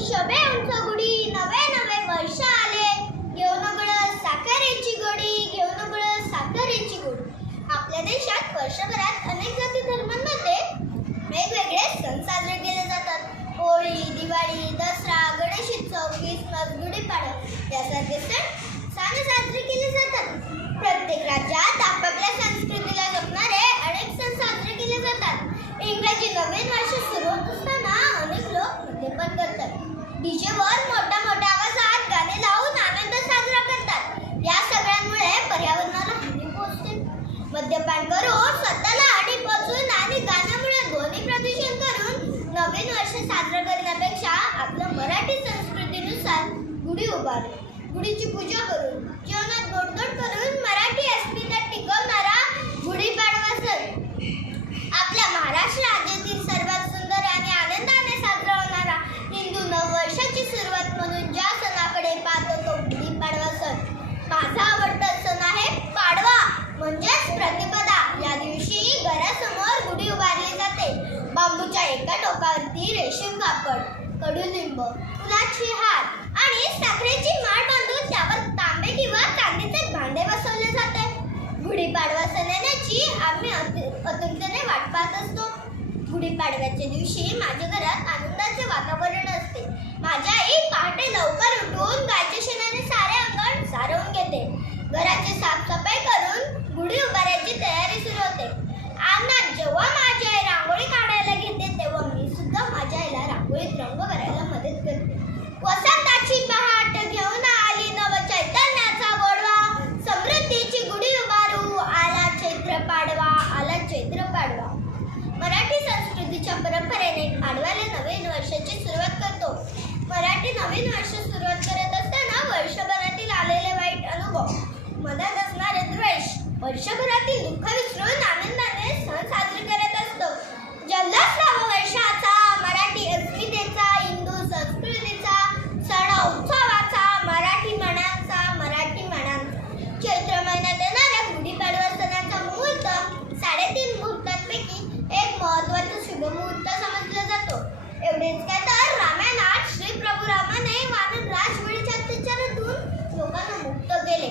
शोभे उंच गुढी, नवे नवे वर्ष आले, घेऊन गळं साखरेची गोडी, घेऊन गळं साखरेची गोडी. आपल्या देशात वर्षभरात अनेक जाती धर्मांमध्ये वेगवेगळे सण साजरे केले जातात. होळी, दिवाळी, दसरा, गणेशोत्सव, ख्रिसमस, गुढीपाडवा यासारखे सण साजरे केले जातात. प्रत्येक राज्यात आपापल्या संस्कृतीला जपणारे अनेक सण साजरे केले जातात. इंग्रजी नवीन वर्ष सुरू होत असताना अनेक लोक मद्यपान करतात. डीजेवर मोठ्या मोठ्या आवाजात गाणे लावून आनंद साजरा करतात. या सगळ्यांमुळे पर्यावरणाला हानी पोहोचते. मद्यपान करून स्वतःला हानी पोहोचून आणि गाण्यामुळे ध्वनी प्रदूषण करून नवीन वर्ष साजरा करण्यापेक्षा आपल्या मराठी संस्कृतीनुसार गुढी उभारून, गुढीची पूजा करून, जीवनात गोडधोड करून मराठी अस्मिता टिकवणारा गुढीपाडवा सण आपल्या महाराष्ट्र राज्यातील सर्वात सुंदर आणि आनंदाने साजरा होणारा हिंदू नववर्षाची सुरुवात म्हणून ज्या सणाकडे पाहतो तो गुढीपाडवा सण. माझा आवडता सण आहे पाडवा म्हणजेच प्रतिपदा. या दिवशी घरासमोर गुढी उभारली जाते. बांबूच्या एका टोकावरती रेशीम कापड, कडुलिंब, फुलाची हार आणि साखरेची माळ बांधून त्यावर तांबे किंवा चांदीचे भांडे बसवले जाते. गुढीपाडवा सण येण्याची आम्ही आतुरतेने वाट पाहत असतो. गुढीपाडव्याच्या दिवशी माझ्या घरात आनंदाचे वातावरण असते. माझी आई पहाटे लवकर उठून गायच्या शेणाने सारे अंगण सारवून घेते. घराची साफसफाई करून गुढी उभारायची तयारी सुरू होते. अंगणात जेव्हा माझी आई रांगोळी काढायला घेते तेव्हा मी सुद्धा माझ्या आईला रांगोळीत रंग भरायला मदत करते. वसंताची पहाट घेऊन आली नव चैतन्याचा गोडवा, समृद्धीची गुढी उभारू आला चैत्र पाडवा, आला चैत्र पाडवा. मराठी संस्कृतीच्या परंपरेने पाडव्याला नवीन वर्षाची सुरुवात करतो. मराठी नवीन वर्ष सुरुवात करत असताना वर्षभरातील आलेले वाईट अनुभव, मनात असणारे द्वेष, वर्षभरातील दुःख विसरून आनंदाने सण साजरे करत असतो. जल्लोष नववर्षाचा, मराठी अस्मितेचा, हिंदू संस्कृतीचा, सण उत्सवाचा, मराठी मनांचा, मराठी मनांचा. चैत्र महिन्यात येणाऱ्या गुढीपाडवा सणाचा मुहूर्त 3.5 मुहूर्तांपैकी एक महत्त्वाचा शुभमुहूर्त समजला जातो. एवढेच काय तर रामायणात श्री प्रभू रामाने वानर राजबळीच्या अत्याचारातून लोकांना मुक्त केले.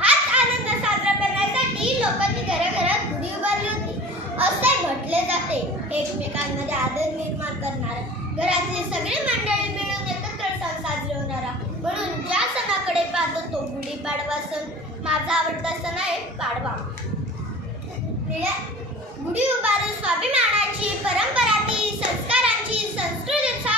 हाच आनंद साजरा करण्यासाठी लोकांनी घराघरात गुढी उभारली होती असे म्हटले जाते. एकमेकांमध्ये आदर निर्माण करणारा, घरातली सगळी मंडळी मिळून एकत्र सण साजरे होणारा, म्हणून ज्या सणाकडे पाहतो तो गुढीपाडवा सण. माझा आवडता सण आहे पाडवा. गुढी उभारून स्वाभिमानाची, परंपराची, संस्कारांची, संस्कृतीचा